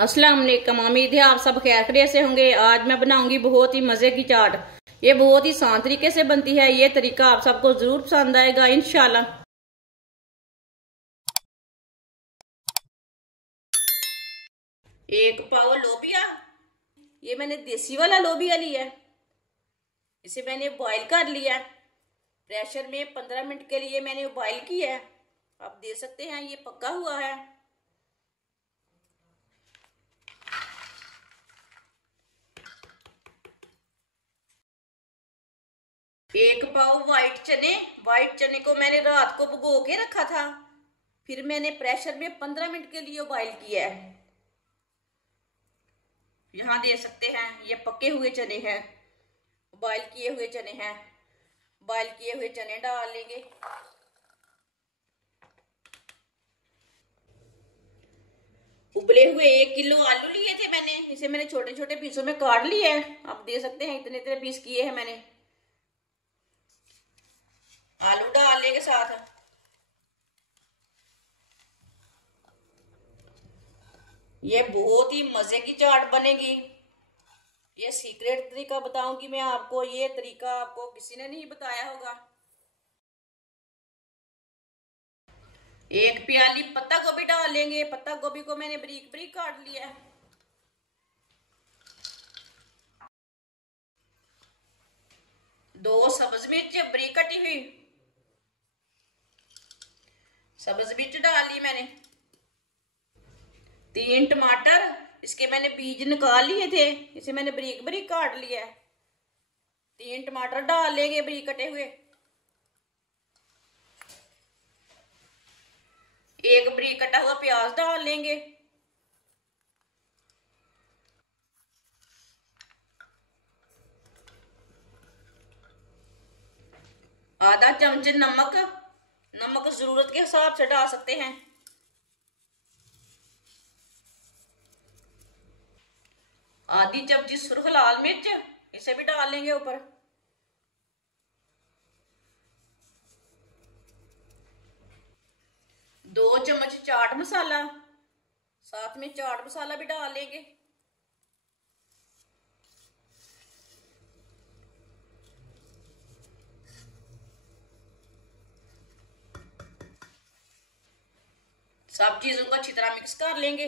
अस्सलाम वालेकुम। उम्मीद है आप सब खैर खैरियत से होंगे। आज मैं बनाऊंगी बहुत ही मजे की चाट। ये बहुत ही आसान तरीके से बनती है। ये तरीका आप सबको जरूर पसंद आएगा इंशाल्लाह। एक पाव लोबिया, ये मैंने देसी वाला लोबिया लिया है। इसे मैंने बॉईल कर लिया है। प्रेशर में 15 मिनट के लिए मैंने बॉईल किया है। आप देख सकते हैं ये पका हुआ है। एक पाव व्हाइट चने को मैंने रात को भिगो के रखा था। फिर मैंने प्रेशर में 15 मिनट के लिए बॉईल किया है। यहाँ देख सकते हैं ये पके हुए चने हैं, बॉईल किए हुए चने हैं। बॉईल किए हुए चने डाल लेंगे। उबले हुए 1 किलो आलू लिए थे मैंने, इसे मैंने छोटे छोटे पीसों में काट लिया है। आप देख सकते हैं इतने इतने पीस किए हैं मैंने। आलू डाल लेंगे साथ। ये बहुत ही मजे की चाट बनेगी। ये सीक्रेट तरीका बताऊंगी मैं आपको। ये तरीका आपको किसी ने नहीं बताया होगा। एक प्याली पत्ता गोभी डाल लेंगे। पत्ता गोभी को मैंने बारीक बारीक काट लिया है। दो सब्ज मिर्च बारीक कटी हुई, सब्ज मिर्च डाल ली मैंने। 3 टमाटर, इसके मैंने बीज निकाल लिए थे, इसे मैंने बारीक बारीक काट लिया है। 3 टमाटर डाल लेंगे बारीक कटे हुए। एक बारीक कटा हुआ प्याज डाल लेंगे। आधा चम्मच नमक, नमक जरूरत के हिसाब से डाल सकते हैं। आधी चमची सुर्ख लाल मिर्च, इसे भी डाल लेंगे ऊपर। दो चम्मच चाट मसाला, साथ में चाट मसाला भी डाल लेंगे। सब चीजों को अच्छी तरह मिक्स कर लेंगे।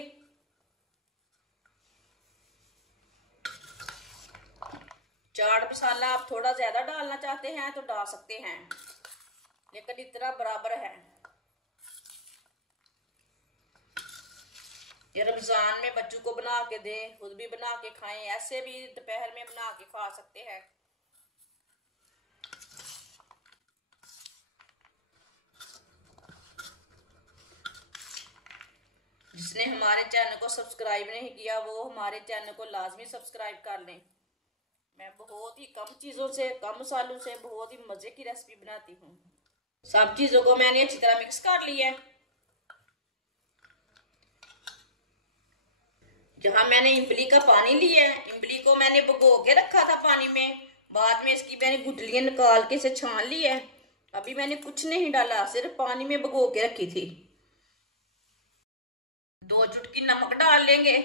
चाट मसाला आप थोड़ा ज्यादा डालना चाहते हैं तो डाल सकते हैं, लेकिन इतना बराबर है। ये रमजान में बच्चों को बना के दें, खुद भी बना के खाएं। ऐसे भी दोपहर में बना के खा सकते हैं। जिसने हमारे चैनल को सब्सक्राइब नहीं किया वो हमारे चैनल को लाजमी सब्सक्राइब कर लें। मैं बहुत ही कम चीजों से, कम मसालों से बहुत ही मजे की रेसिपी बनाती हूँ। सब चीजों को मैंने अच्छी तरह मिक्स कर लिया है। जहां मैंने इमली का पानी लिया है, इमली को मैंने भिगो के रखा था पानी में। बाद में इसकी मैंने गुठलियां निकाल के इसे छान लिया है। अभी मैंने कुछ नहीं डाला, सिर्फ पानी में भिगो के रखी थी। 2 चुटकी नमक डाल लेंगे।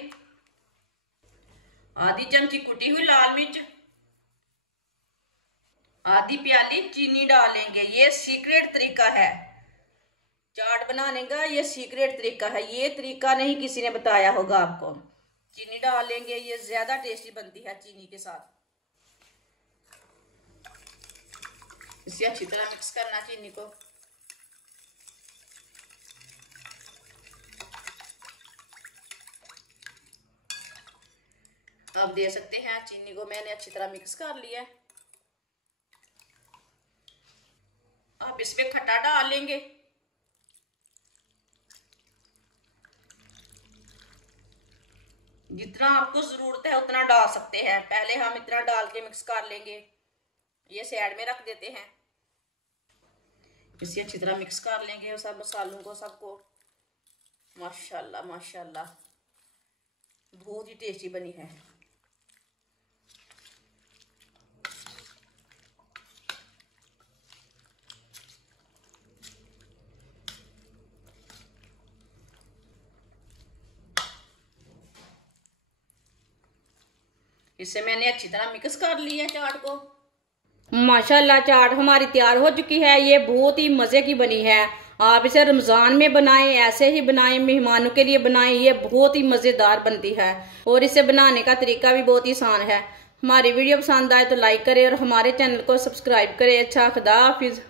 आधी चमची कुटी हुई लाल मिर्च, आधी प्याली चीनी डालेंगे। ये सीक्रेट तरीका है चाट बनाने का। ये सीक्रेट तरीका है, ये तरीका नहीं किसी ने बताया होगा आपको। चीनी डाल लेंगे, ये ज्यादा टेस्टी बनती है चीनी के साथ। इसे अच्छी तरह मिक्स करना चीनी को। आप देख सकते हैं चीनी को मैंने अच्छी तरह मिक्स कर लिया है। आप इसमें खट्टा डाल लेंगे। जितना आपको जरूरत है उतना डाल सकते हैं। पहले हम इतना डाल के मिक्स कर लेंगे। ये साइड में रख देते हैं। इसे अच्छी तरह मिक्स कर लेंगे सब मसालों को, सबको। माशाल्लाह माशाल्लाह बहुत ही टेस्टी बनी है। इसे मैंने अच्छी तरह मिक्स कर लिया है चाट को। माशाल्लाह चाट हमारी तैयार हो चुकी है। ये बहुत ही मजे की बनी है। आप इसे रमजान में बनाएं, ऐसे ही बनाएं, मेहमानों के लिए बनाएं। ये बहुत ही मजेदार बनती है और इसे बनाने का तरीका भी बहुत ही आसान है। हमारी वीडियो पसंद आए तो लाइक करें और हमारे चैनल को सब्सक्राइब करें। अच्छा, खुदा हाफिज।